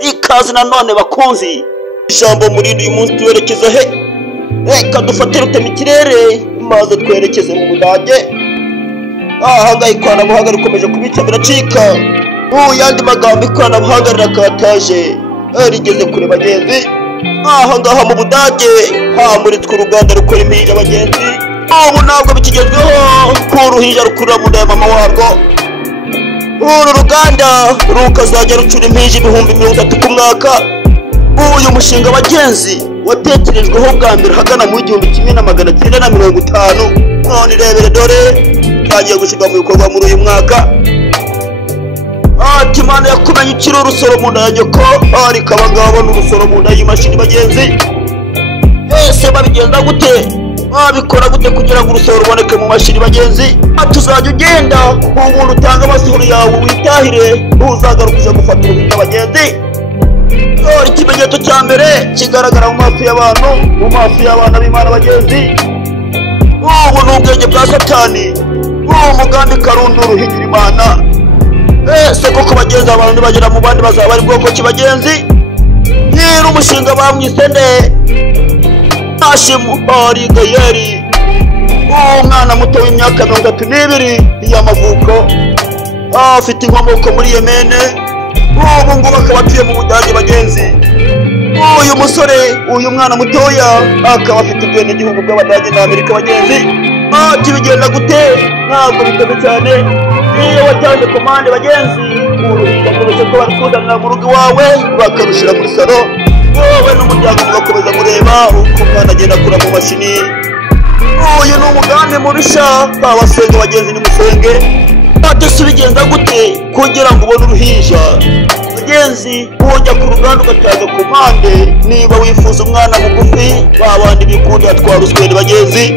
ikaze nanone bakunzi. Ijambo muri uyu munsi twerekeza he? Reka dufate rutema ikirere maze twerekeze mu Budage. Ahanga ikoranabuhanga rikomeje kubica biracika. Yandi magambo ikoranabuhanga rirakataje rigeze kure bagenzi. Ahangaha mu Budage hamuritswe uruganda rukora impinja bagenzi. Ubu ntabwo bikigezweho ko uruhinja rukurira mu nda ya mama warwo. Uru ruganda rukazajya rucura impinja 30,000 ku mwaka. Uyu mushinga bagenzi watekerejweho bwa mbere hagana mu 1950. None irebere dore tagiye gushyirwa mu bikorwa muri uyu mwaka. Imana yakumenya ikiri urusoro mu nda ya nyoko, ariko abangaba n'urusoro mu nda y'imashini bagenzi. Ese babigenza gute? Babikora gute kugira ngo urusoro ruboneke mu mashini bagenzi? Tuzajya ugenda umuntu utanga amasoro yawe witahire, uzagarukije gufata uruhinja bagenzi. Ikimenyetso cya mbere kigaragara mu maso y'abantu, mu maso y'abana b'Imana bagenzi. Ubu ni ubwenge bwa Satani, umugambi karundura uhigira Imana. Ese koko bagenzi abantu nibagera mu bandi bazaba ari bwoko ki bagenzi? Nyiri umushinga bamwise nde? Hashimu Gayeri, umwana muto w'imyaka 32 y'amavuko, afite inkomoko muri Yemen. Ubu ngubu akaba atuye mu Budage bagenzi. Uyu musore, uyu mwana mutoya akaba afite ubwenegihugu bw'Abadage n'Amerika bagenzi. Bigenda gute? Ntabwo biteze cyane. Iyo watanze komande bagenzi, uruhinja rwose ko barukuzanira mu rugo iwawe bakarushira muri salo, wowe n'umuryango mugakomeza mureba uko umwana agenda akura mu mashini. Uyu ni umugambi mubisha, abasenga bagenzi nimusenge. Ese bigenza gute kugira ngo ubone uruhinja bagenzi? Ujya ku ruganda ugatanga komande niba wifuza umwana mugufi, babandi bikunda atwara uswede bagenzi,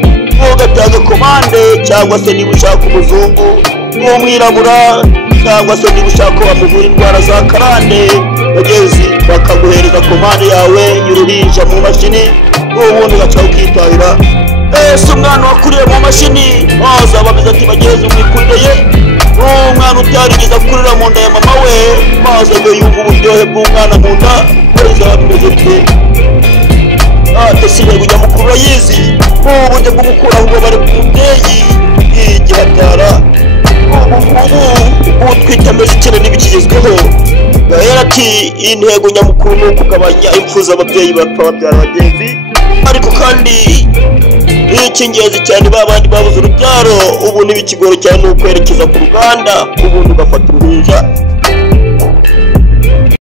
ugatanga komande. Cyangwa se niba ushaka umuzungu w'umwirabura, cyangwa se niba ushaka bamuvura indwara za karande bagenzi, bakaguhereza komande yawe y'uruhinja mu mashini, ubundi ugaca ukitahira. Ese umwana wakuriye mu mashini azaba ameze ati bagenzi umwikurire? Umwana utarigeze akurira mu nda ya mama we maze ngo yumva uburyohe bw'umwana mu nda, bizaba bimeze bite? Ese ujya mukuru yizi uburyo bwo gukuraho ububabare bw'umubyeyi igihatara. Ubu twita amezi ikene n'ibikigezweho. Gahera ati intego nyamukuru ni ukugabanya impfu z'ababyeyi bapfa babyara bagenzi. Ariko kandi icy'ingenzi cyane babandi babuze urubyaro, ubu n'ibikigoro cyane ukwerekeza ku ruganda ubundi ugafata uruhinja.